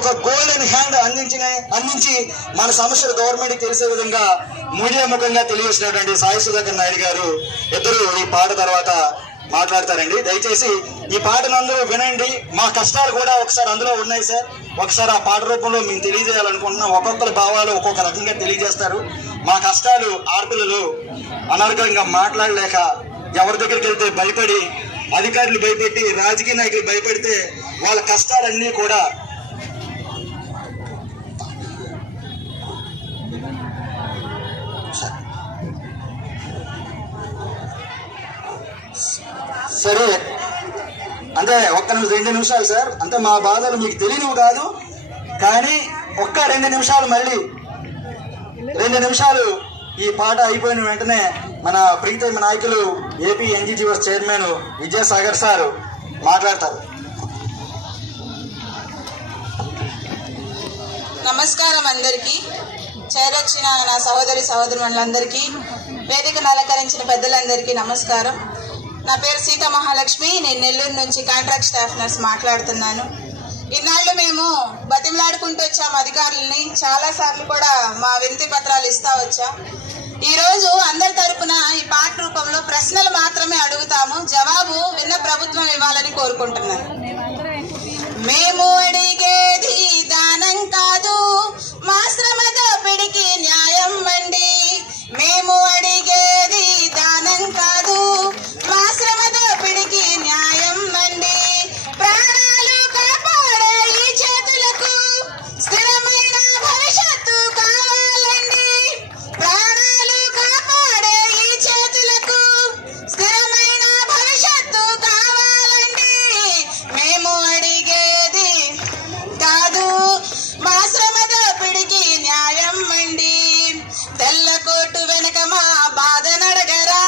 ఒక golden hand అందించి మన సమస్యలు గవర్నమెంట్కి తెలిసే విధంగా మీడియా ముఖంగా తెలియజేసినటువంటి సాయి సుధాకర్ నాయుడు గారు ఇద్దరు ఈ పాట తర్వాత మాట్లాడతారండి. దయచేసి ఈ పాటను అందరూ వినండి. మా కష్టాలు కూడా ఒకసారి అందులో ఉన్నాయి సార్. ఒకసారి ఆ పాట రూపంలో మేము తెలియజేయాలనుకుంటున్నాం. ఒక్కొక్కరి భావాలు ఒక్కొక్క రకంగా తెలియజేస్తారు. మా కష్టాలు ఆడపిల్లలు అనర్గళంగా మాట్లాడలేక ఎవరి దగ్గరికి వెళ్తే భయపడి, అధికారులు భయపెట్టి, రాజకీయ నాయకులు భయపెడితే వాళ్ళ కష్టాలన్నీ కూడా సరే అంటే ఒక్క 2 నిమిషాలు సార్. అంటే మా బాధలు మీకు తెలియనివి కాదు, కానీ ఒక్క 2 నిమిషాలు, మళ్ళీ 2 నిమిషాలు ఈ పాట అయిపోయిన వెంటనే మన ప్రీతమ నాయకులు ఏపీ ఎన్జిటిఎస్ చైర్మన్ విజయసాగర్ సార్ మాట్లాడతారు. నమస్కారం అందరికీ. చేరొచ్చిన నా సహోదరులందరికీ, వేదికను అలంకరించిన పెద్దలందరికీ నమస్కారం. నా పేరు సీతా మహాలక్ష్మి. నేను నెల్లూరు నుంచి కాంట్రాక్ట్ స్టాఫ్ నర్స్ మాట్లాడుతున్నాను. ఇన్నాళ్ళు మేము బతిమలాడుకుంటూ వచ్చాం అధికారులని, చాలాసార్లు కూడా మా వినతి పత్రాలు ఇస్తా వచ్చాం. ఈరోజు అందరి తరపున ఈ పాట రూపంలో ప్రశ్నలు మాత్రమే అడుగుతాము, జవాబు విన్న ప్రభుత్వం ఇవ్వాలని కోరుకుంటున్నాను. మేము అడిగేది దానం కాదు, మా శ్రమ దోపిడికి న్యాయం అండి. మేము అడిగేది దానం కాదు, మా శ్రమ దోపిడికి న్యాయం అండి. ప్రాణాలు కాపాడే ఈ చేతులకు స్థిరమైన భవిష్యత్తు కావాలండి. ప్రాణాలు కాపాడే ఈ చేతులకు స్థిరమైన భవిష్యత్తు కావాలండి. మేము అడిగేది కాదు, మా శ్రమ దోపిడికి న్యాయం అండి. తెల్ల కోటు వెనక మా బాధ నడగరా,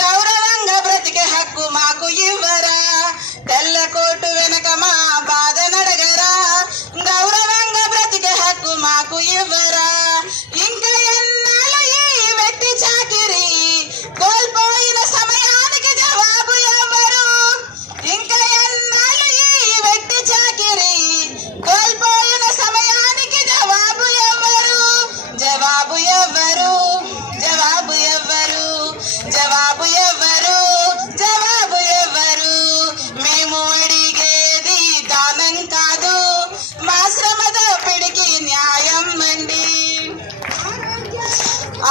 గౌరవంగా బ్రతికే హక్కు మాకు ఇవ్వరా. తెల్ల కోటు వెనక మా బాధ నడగరా, గౌరవంగా బ్రతికే హక్కు మాకు ఇవ్వరా. ఇంకా ఎన్నాళ్ళు ఈ వెట్టి చాకిరి, కోల్పోయిన సమయానికి జవాబు ఎవ్వరు. ఇంకా ఎన్నాళ్ళు ఈ వెట్టి చాకిరి, కోల్పోయిన సమయానికి జవాబు ఎవ్వరు. జవాబు ఎవ్వరు, జవాబు ఎవ్వరు, జవాబు ఎవ్వరు, జవాబు ఎవ్వరు. మేము అడిగేది దానం కాదు, మా శ్రమ దోపిడికి న్యాయం అండి.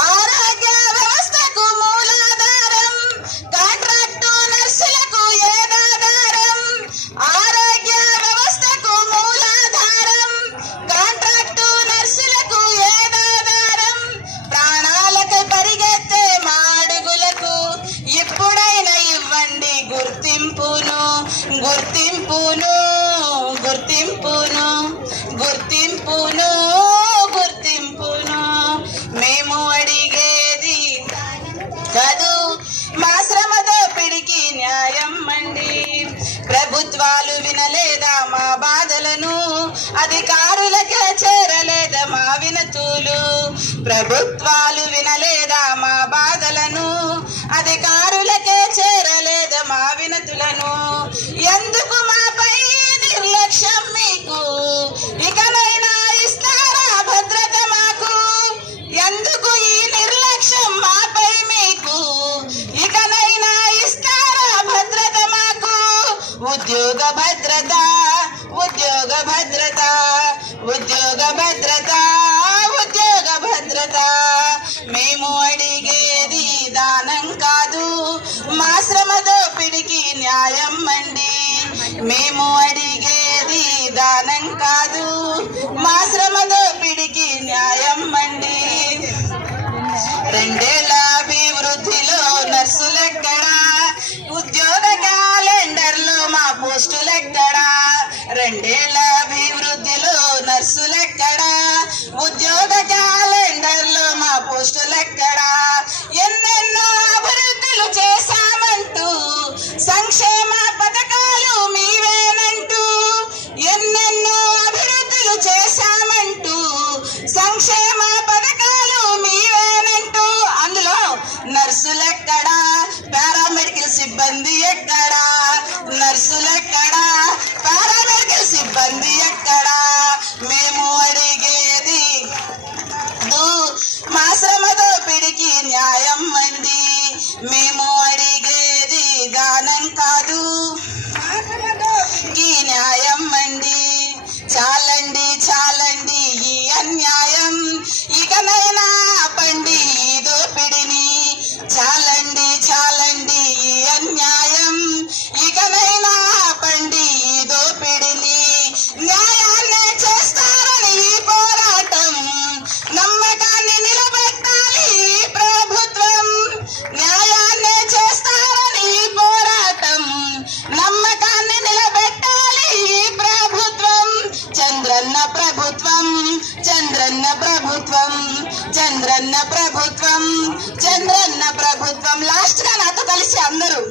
ఆరోగ్య వ్యవస్థకు మూలాధారం, కాంట్రాక్టు నర్సులకు ఏదాధారం. ఆరోగ్య వ్యవస్థకు మూలాధారం, కాంట్రాక్టు నర్సులకు ఏదాధారం. ప్రాణాలకై పరిగెత్తే మా అడుగులకు ఎప్పుడైనా ఇవ్వండి గుర్తింపును, గుర్తింపును, గుర్తింపును, గుర్తింపును, గుర్తింపును. మేము అడిగేది కాదు, మా శ్రమ దోపిడికి న్యాయం అండి. ప్రభుత్వాలు వినలేదా మా బాధలను, అధికారులకే చేరలేదా మా వినతులు. ప్రభుత్వాలు వినలేదా మా బాధలను, అధికారులకే చేరలేదా మా వినతులను. ఎందుకు మాపై నిర్లక్ష్యం మీకు, ఇకనైనా ఇస్తారా భద్రత మాకు. ఎందుకు ఈ నిర్లక్ష్యం మాపై మీకు, ఇకనైనా ఇస్తారా భద్రత మాకు. ఉద్యోగ భద్రత, ఉద్యోగ భద్రత, ఉద్యోగ భద్రత, ఉద్యోగ భద్రత. మేము అడిగేది దానం కాదు, మా శ్రమ దోపిడికి న్యాయం అండి. మేము అడిగేది దానం కాదు, మా శ్రమ దోపిడికి న్యాయం అండి. 2 ఏళ్ల అభివృద్ధిలో నర్సులెక్కడా, ఉద్యోగ క్యాలెండర్లో మా పోస్టులెక్కడా. 2 ఏళ్ల అభివృద్ధిలో నర్సులెక్కడా, ఉద్యోగ క్యాలెండర్లో మా పోస్టులెక్కడా. ఎన్నెన్నో అభివృద్ధులు చేశామంటూ సంక్షేమ పథకాలు మీవేనంటూ. ఎన్నెన్నో అభివృద్ధులు చేశామంటూ సంక్షేమ పథకాలు మీవేనంటూ. అందులో నర్సులెక్కడా, పారామెడికల్ సిబ్బంది ఎక్కడా. నర్సులెక్కడా, పారామెడికల్ సిబ్బంది ఎక్కడా. చంద్రన్న ప్రభుత్వం, చంద్రన్న ప్రభుత్వం, చంద్రన్న ప్రభుత్వం, చంద్రన్న ప్రభుత్వం. లాస్ట్ గా నాతో కలిసి అందరూ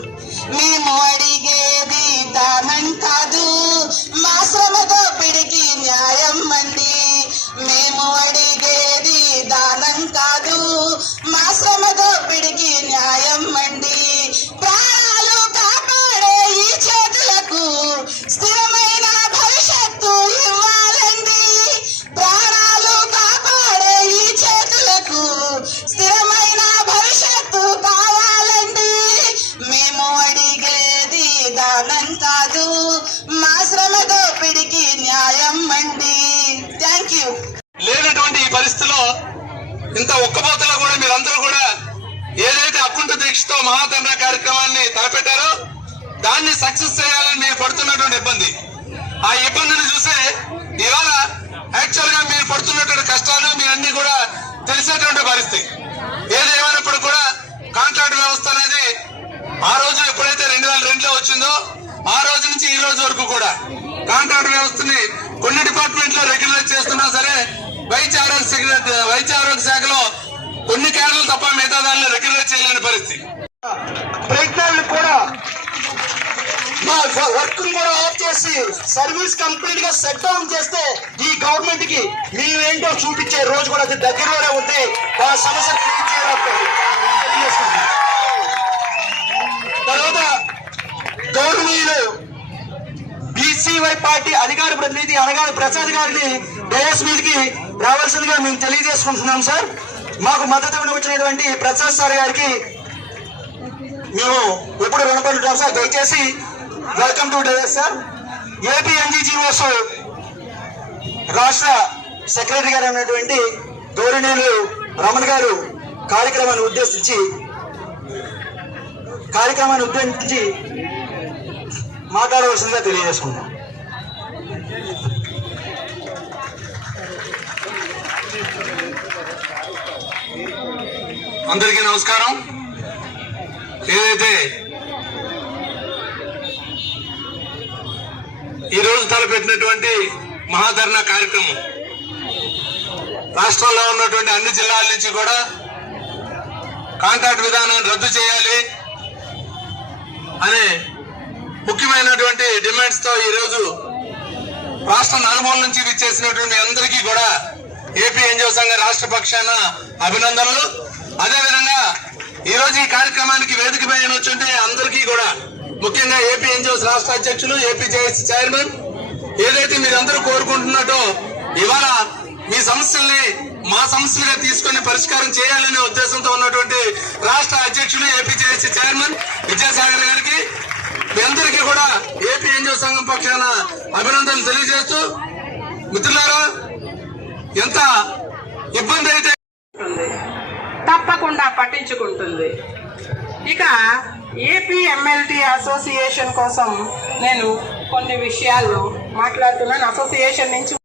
మేము అడిగేది దానం కాదు, మా శ్రమ దోపిడికి న్యాయం అండి. మేము అడిగేది దానం కాదు, మా శ్రమ దోపిడికి న్యాయం అండి. ప్రాణాలు కాపాడే ఈ చేతులకు స్థిరమైన భవిష్యత్తు ఇవ్వాలండి. ప్రాణాలు కాపాడే ఈ చేతులకు స్థిరమైన భవిష్యత్తు కావాలండి. మేము అడిగేది దానం కాదు, మా శ్రమ దోపిడికి న్యాయం అండి. Thank you. లేనటువంటి ఈ పరిస్థితిలో ఇంత ఒక్కబోతలో కూడా మీరందరూ కూడా ఏదైతే అకుంఠ దీక్షతో మహాధర్నా కార్యక్రమాన్ని తలపెట్టారో దాన్ని సక్సెస్ చేయాలని మీరు పడుతున్నటువంటి ఇబ్బంది, ఆ ఇబ్బందిని చూసే ఇవాళ యాక్చువల్ గా మీరు పడుతున్నటువంటి కష్టాలు మీరన్నీ కూడా తెలిసేటువంటి పరిస్థితి. ఏదేమైనప్పుడు కూడా కాంట్రాక్ట్ వ్యవస్థ అనేది ఆ రోజు ఎప్పుడైతే 2002లో వచ్చిందో ఆ రోజు నుంచి ఈ రోజు వరకు కూడా కాంట్రాక్ట్ వ్యవస్థని కొన్ని డిపార్ట్మెంట్ లో రెగ్యులర్ చేస్తున్నా సరే వైద్య ఆరోగ్య శాఖలో కొన్ని కేడర్లు తప్ప మిగతా దాన్ని రెగ్యులర్ చేయలేని పరిస్థితి. ప్రయత్నాలు కూడా మా వర్క్ కూడా ఆఫ్ చేసి సర్వీస్ కంప్లీట్ గా సెట్ డౌన్ చేస్తే ఈ గవర్నమెంట్ కి మేమేంటో చూపించే రోజు కూడా అది దగ్గరలోనే ఉంది. ఆ సమస్య క్లియర్ చేయాలి. తర్వాత గౌరవనీయులు బీసీవై పార్టీ అధికార ప్రతినిధి అనగాని ప్రసాద్ గారిని డయాస్ మీదకి రావాల్సిందిగా మేము తెలియజేసుకుంటున్నాం సార్. మాకు మద్దతు వచ్చినటువంటి ప్రసాద్ సార్ గారికి మేము ఎప్పుడు రుణపడి ఉంటాం సార్. దయచేసి welcome to dais sir. AP NGOs రాష్ట్ర సెక్రటరీ గారు అయినటువంటి గౌరవనీయులు రమణ్ గారు కార్యక్రమాన్ని ఉద్దేశించి మాట్లాడవలసిందిగా తెలియజేసుకుంటాం. అందరికీ నమస్కారం. ఏదైతే ఈ రోజు తలపెట్టినటువంటి మహాధర్నా కార్యక్రమం రాష్ట్రంలో ఉన్నటువంటి అన్ని జిల్లాల నుంచి కూడా కాంట్రాక్ట్ విధానాన్ని రద్దు చేయాలి అనే ముఖ్యమైనటువంటి డిమాండ్స్ తో ఈ రోజు రాష్ట్ర నలుమూల నుంచి విచ్చేసినటువంటి అందరికీ కూడా ఏపీ ఎన్జిఓ సంఘ రాష్ట్ర పక్షాన అభినందనలు. అదేవిధంగా ఈ రోజు ఈ కార్యక్రమానికి వేదిక పైన వచ్చుంటే అందరికీ కూడా ముఖ్యంగా ఏపీ ఎన్జిఓస్ రాష్ట్ర అధ్యక్షులు, ఏపీ జేఏసీ చైర్మన్ ఏదైతే మీరందరూ కోరుకుంటున్నట్టు ఇవాళ మీ సమస్యల్ని మా సమస్యలుగా తీసుకుని పరిష్కారం చేయాలనే ఉద్దేశంతో ఉన్నటువంటి రాష్ట్ర అధ్యక్షులు, ఏపీ జేఏసీ చైర్మన్ విద్యాసాగర్ గారికి మీ అందరికీ కూడా ఏపీ ఎన్జిఓ సంఘం పక్షాన అభినందనలు తెలియజేస్తూ, మిత్రులారా ఎంత ఇబ్బంది అయితే తప్పకుండా పట్టించుకుంటుంది. ఇక ఏపీ ఎంఎల్టీ అసోసియేషన్ కోసం నేను కొన్ని విషయాలు మాట్లాడుతున్నాను. అసోసియేషన్ నుంచి